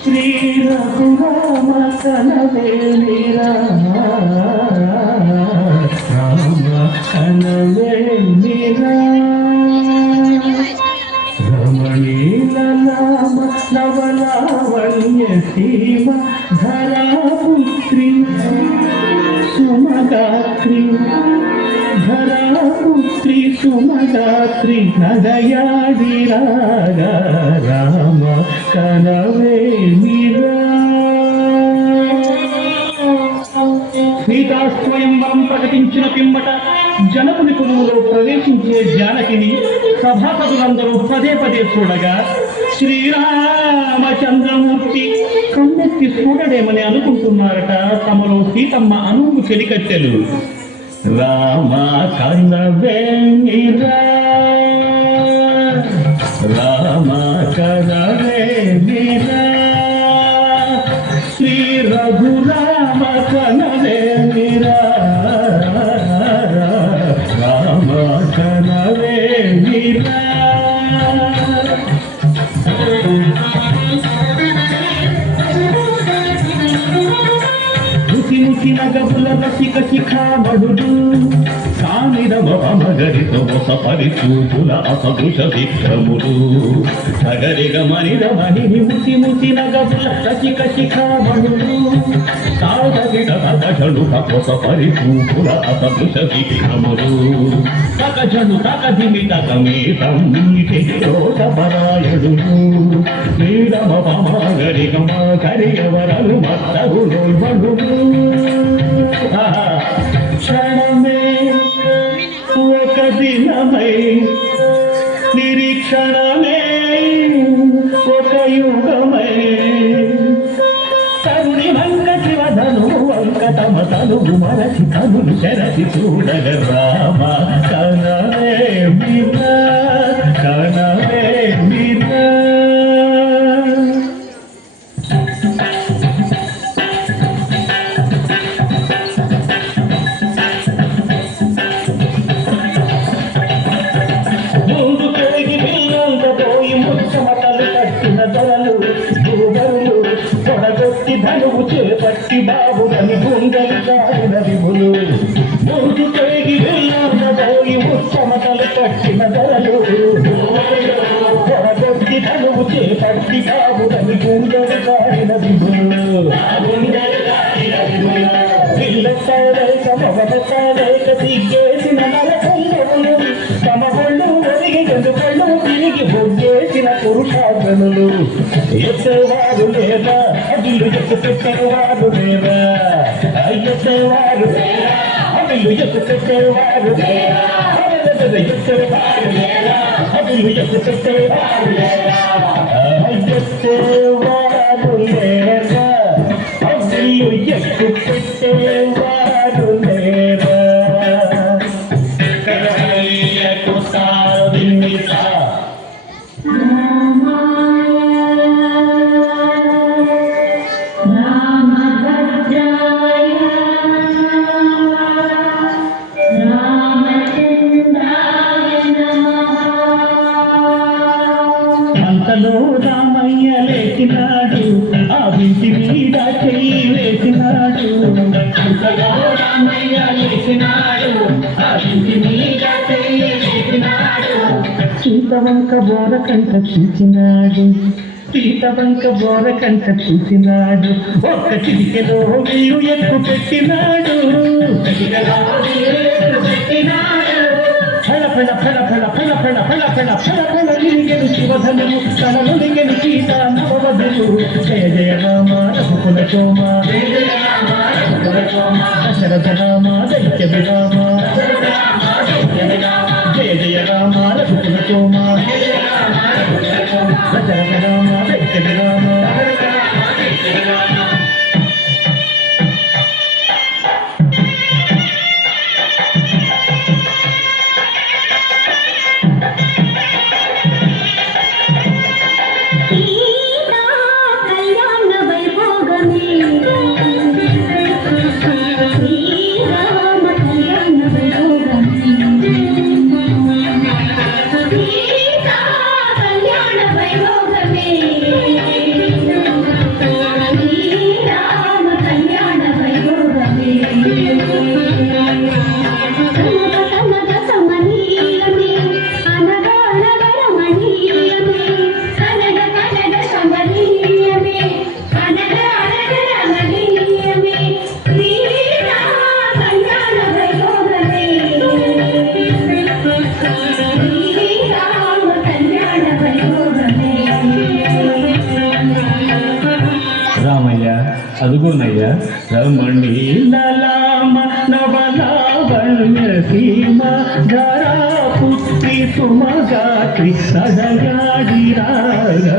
శ్రీ రఘురామ కనవే మీరా రామ కనవే మీరా రమణీల నామ నవలావణ్య సీమ ధరాపుత్రి సుమగాత్రి ధరాపుత్రి సుమగాత్రి నగయాడి రాగా రామ కనవే మీరా సీతాస్వయంవరం ప్రకటించిన పిమ్మట జనకుని కొలువులో ప్రవేశించే జానకిని సభాపతులందరూ పదే పదే చూడగా శ్రీరామచంద్రమూర్తి కన్నెత్తి చూడడేమని అనుకుంటున్నారట తమలో సీతమ్మ అనువు చెలికత్తెలు. రామ కనవే మీరా రామ కనవే మీరా శ్రీ రఘురామ కనవే మీరా రామ కనవే మీరా నగబుల రసిక శిఖామణుడు సానిరమగరితో సపరి చూపుల అసదృశ విక్రముడు సగరిగమణి ముసి ముసి నగబుల రసిక శిఖామణుడు సాధవిడడు సపరి చూపుల అసదృశ విక్రముడు తకజను తకదిమి తకమేతం రోషపరాయడు శ్రీరమ పమగరిగమ కరియవరలు మత్తగుడు క్షణమే ఒక దినమై నిరీక్షణమే ఒక యుగమై తరుణి వంక శివధను వంక తమ తనువు మరచి తనులు శరచి చూడగ రామ కనవే మీరా కనవే మీరా ధనువు చేపట్టి బాబులని గుండెలు కాడిన విభులు ముందు తేగి వెళ్ళబోయి ఉత్తమతలు పట్టిన ధరలు కొడగొట్టి ధనువు చేపట్టి బాబులని గుండెలు కాడిన విభులు పిల్లలేక మగలేక సిగ్గేసిన నరకల్లు తమ ఒళ్ళు ఒరిగి ఎందుకళ్ళు తిరిగి బొగ్గేసిన పురుషాగ్రనులు ఎత్తేవారు లేదా అదిలు ఎత్తు పెట్టేవారు లేదా ఎత్తేవారు అదిలు ఎత్తు పెట్టేవారు ఎత్తేవారు అదిలు ఎత్తు పెట్టేవారు ఎత్తేవారు లేదా అదిలు ఎత్తు పెట్టేవారు లేదా కరయ్యకు సాధిమిత అంతలో రామయ్య లేచినాడు ఆ ఇంటి మీద చెయ్యి వేసినాడు అంతలో రామయ్య లేచినాడు ఆ ఇంటి మీద చెయ్యి వేసినాడు సీతవంక బోరకంట చూచినాడు సీతవంక బోరకంట చూసినాడు ఒక్క చిటికెలో వీరు ఎక్కు పెట్టినాడు ఫల ఫల ఫల ఫల ఫల ఫల ఫల ఫల ఫల ఫల లింగెను శివధనువు తనను లింగెను సీత నవవధులు జయ జయ రామ రఘుకుల సోమ దశరథ రామ దైత్య విరామ జయ జయ రామ రఘుకుల సోమ దశరథ రామ దైత్య విరామ Sita అనుకోనయ్య రమణి లలామ నవలావణ్య సీమ ధరా పుత్రి సుమగాత్రి సదయాడి రాగా